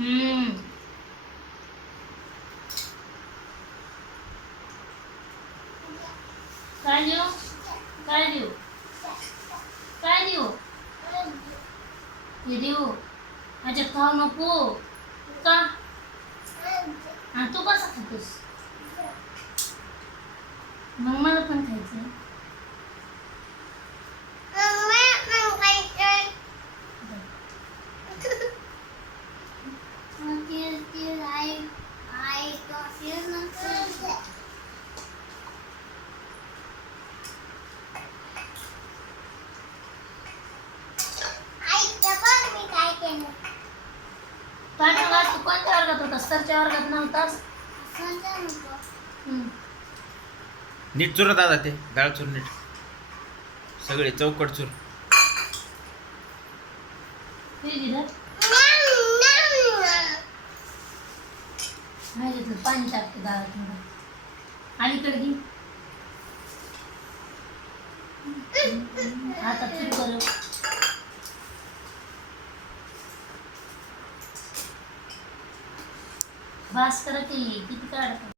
हम्म. काय देऊ? काय देऊ? काय देऊ? हे देऊ. माझ्या खाऊ नको का? आणि तू कसं खातोस? मग मला पण खायचं. पाठवला तू कोणत्या वर्गात होतास? सरच्या वर्गात नव्हतास? नीट चुर दादा, ते डाळ चूर नीट, सगळे चौकट चूर. पाणी टाकते डाळात. अलीकडे घे. आता चूर करू. भास्कर किती काढतो.